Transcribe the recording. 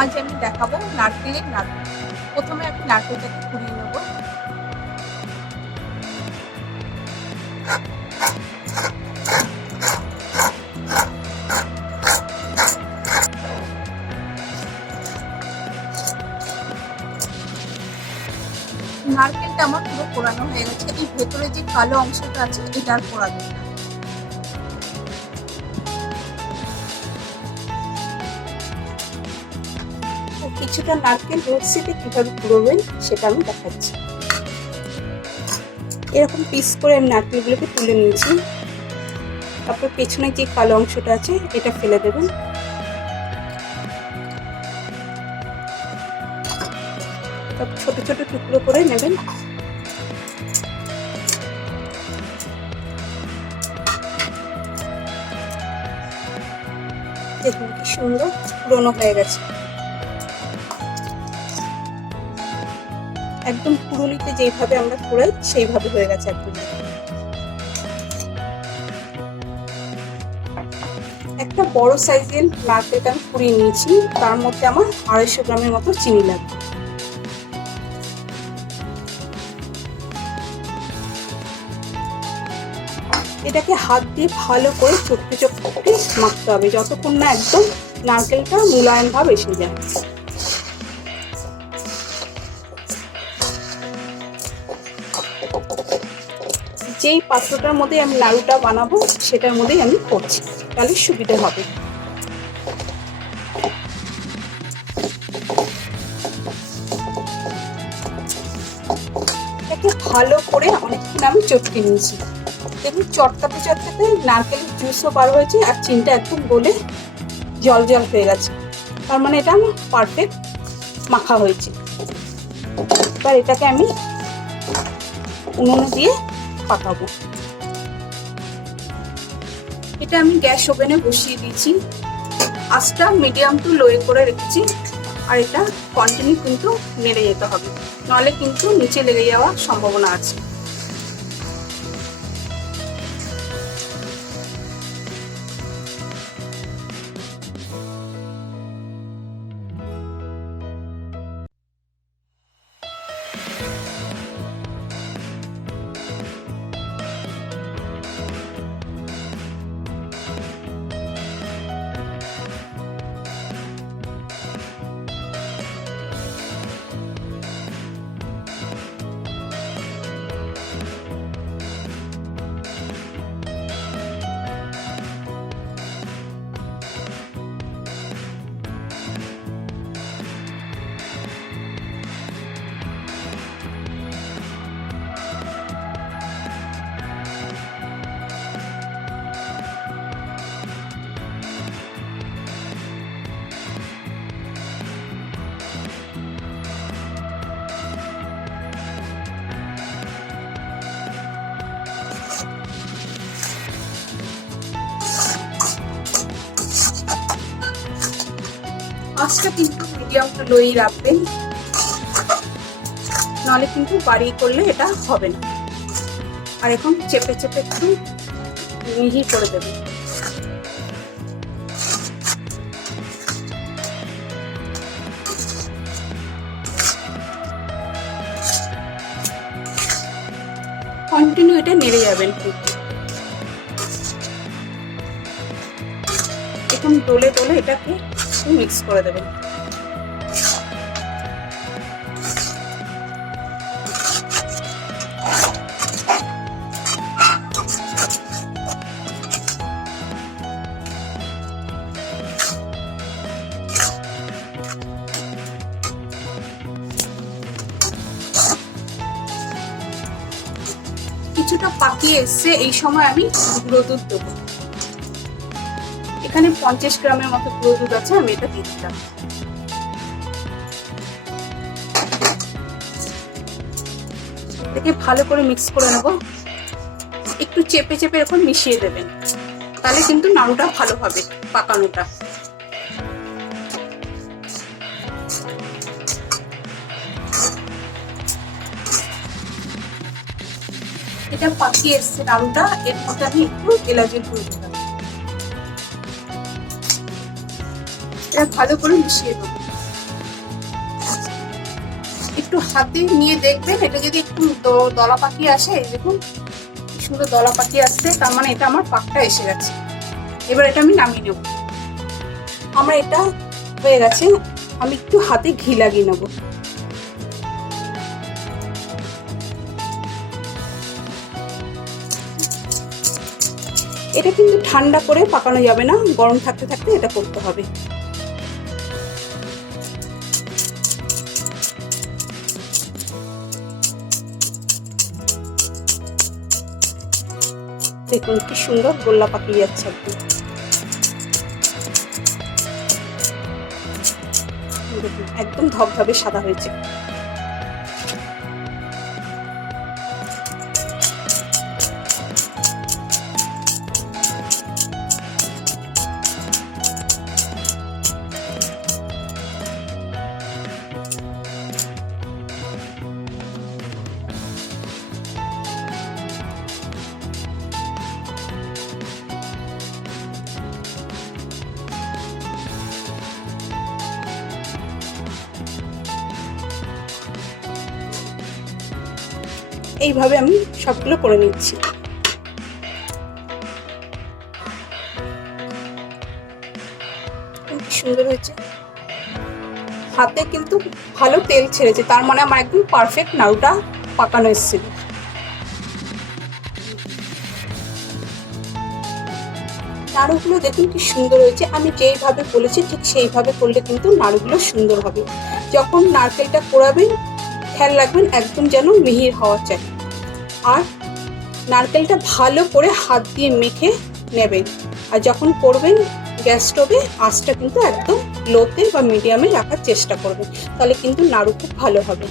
আজ আমি দেখাবো নারকেলের নাড়ু। প্রথমে আমি নারকেলটাকে কুড়িয়ে নেব। নারকেলটা আমার পুরো পোড়ানো হয়ে গেছে। এই ভেতরে যে কালো অংশটা আছে এটা আর পোড়াবে না। কিছুটা নারকেল মিক্সিতে কিভাবে কুড়োবেন সেটা আমি দেখাচ্ছি। এরকম পিস করে আমি নারকেলগুলোকে তুলে নিয়েছি। তারপর পেছনে যে কালো অংশটা আছে এটা ফেলে দেবেন। তারপর ছোট ছোট টুকরো করে নেবেন। দেখুন কি সুন্দর পুরনো হয়ে গেছে। একদম পুরুলিতে যেইভাবে আমরা কুড়াই সেইভাবে হয়ে গেছে একদম। একটা বড় সাইজের নারকেলটা আমি কুড়িয়ে নিয়েছি। তার মধ্যে আমার 250 গ্রামের মতো চিনি লাগবে। এটাকে হাত দিয়ে ভালো করে চটকে চটকে মাখতে হবে, যতক্ষণ না একদম নারকেলটা মুলায়ম ভাব এসে যায়। যেই পাত্রটার মধ্যে আমি নাড়ুটা বানাবো সেটার মধ্যেই আমি করছি, তাহলে সুবিধা হবে। এটাকে ভালো করে অনেকক্ষণ আমি চটকে নিয়েছি। দেখুন চটকাতে চটকাতে নারকেলের জুসও বার হয়েছে আর চিনিটা একদম গলে জল জল হয়ে গেছে। তার মানে এটা আমার পারফেক্ট মাখা হয়েছে। এবার এটাকে আমি উনুনে দিয়ে পাকাবো। এটা আমি গ্যাস ওভেনে বসিয়ে দিয়েছি। আঁচটা মিডিয়াম টু লো করে রেখেছি। আর এটা কন্টিনিউ কিন্তু নেড়ে যেতে হবে, নাহলে কিন্তু নিচে লেগে যাওয়ার সম্ভাবনা আছে। আঁচটা কিন্তু মিডিয়াম টু লোই রাখবেন, নাহলে কিন্তু বাড়িয়ে করলে এটা হবে না। আর এখন চেপে চেপে একটু মিহি করে দেবেন। কন্টিনিউ এটা নেড়ে যাবেন। এখন দোলে দোলে এটাকে মিক্স করে দেবেন। কিছুটা পাকিয়ে এসছে, এই সময় আমি গুঁড়ো দুধ দেবো। এখানে 50 গ্রামের মতো গুঁড়ো দুধ আছে, আমি এটা দিয়ে দিলাম। এটাকে ভালো করে মিক্স করে নেব। একটু চেপে চেপে এরকম মিশিয়ে দেবেন, তাহলে কিন্তু নাড়ুটা ভালো হবে পাকানোটা। এটা পাকিয়ে এসছে নাড়ুটা। এর মধ্যে আমি একটু এলাচের গুঁড়ো দিলাম। এটা ভালো করে মিশিয়ে দেবো। একটু হাতে নিয়ে দেখবেন, এটা যদি একটু দলা পাকিয়ে আসে, দেখুন সুন্দর দলা পাকিয়ে আসছে, তার মানে এটা আমার পাকটা এসে গেছে। এবার এটা আমি নামিয়ে নেব। আমার এটা হয়ে গেছে, আমি একটু হাতে ঘি লাগিয়ে নেব। এটা কিন্তু ঠান্ডা করে পাকানো যাবে না, গরম থাকতে থাকতে এটা করতে হবে। দেখুন কি সুন্দর গোল্লা পাকিয়ে যাচ্ছে একদম। দেখুন একদম ধবধবে সাদা হয়েছে। এইভাবে আমি সবগুলো করে নিচ্ছি। সুন্দর হয়েছে, হাতে কিন্তু ভালো তেল ছেড়েছে, তার মানে আমার একদম পারফেক্ট নাড়ুটা পাকানো এসেছিল। নাড়ুগুলো দেখুন কি সুন্দর হয়েছে, আমি যেইভাবে বলেছি ঠিক সেইভাবে করলে কিন্তু নাড়ুগুলো সুন্দর হবে। যখন নারকেলটা কোড়াবেন খেয়াল রাখবেন একদম যেন মিহির হওয়া চাই, আর নারকেলটা ভালো করে হাত দিয়ে মেখে নেবেন। আর যখন করবেন গ্যাস স্টোভে আঁচটা কিন্তু একদম লোতে বা মিডিয়ামে রাখার চেষ্টা করবেন, তাহলে কিন্তু নাড়ু খুব ভালো হবে।